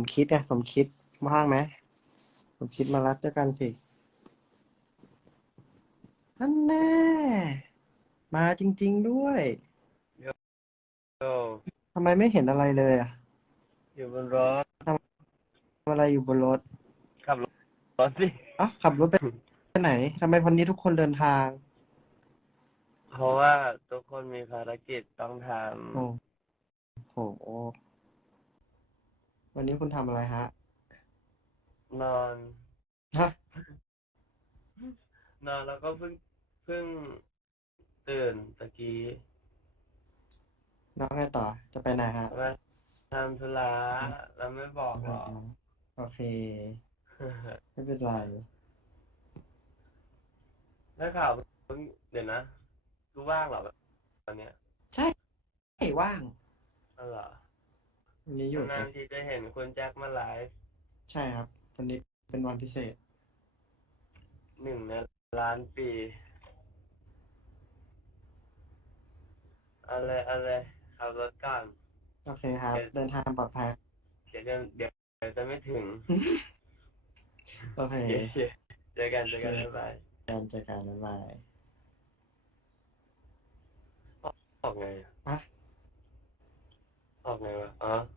มคิดไงสมคิดว่างไหมสมคิดมารับด้วยกันสิอันแน่ มาจริง ๆด้วยโอ้ทำไมไม่เห็นอะไรเลยอะอยู่บนรถทำอะไรอยู่บนรถขับรถรถสิอ้าวขับรถไปไปไหนทำไมวันนี้ทุกคนเดินทาง เพราะว่าทุกคนมีภารกิจต้องทโอ้โห วันนี้คุณทำอะไรฮะำนอน ฮะ นอนแล้วก็เพิ่งเพิ่งตื่นตะกี้แล้วไงต่อ จะไปไหนฮะว่าทำธุระแล้วไม่บอกหรอก โอเค ไม่เป็นไร ได้ข่าวเพิ่งเดี๋ยวนะกูว่างเหรอตอนเนี้ยใช่ว่าง อ๋อเหรอ วันนี้อยู่นากันนๆทีจะเห็นคุณแจ็คมาไลฟ์ใช่ครับ วันนี้เป็นวันพิเศษ หนึ่งในล้านปีเอาเลยเอาเลยขับรถก่อน โอเคครับ เดินทางปลอดภัย เดี๋ยวจะเดี๋ยวเดี๋ยวจะไม่ถึง โอเคโอเคเจอกันเจอกันบ๊ายบายการจัดการบ๊ายบายบอกไงอะ 好朋啊？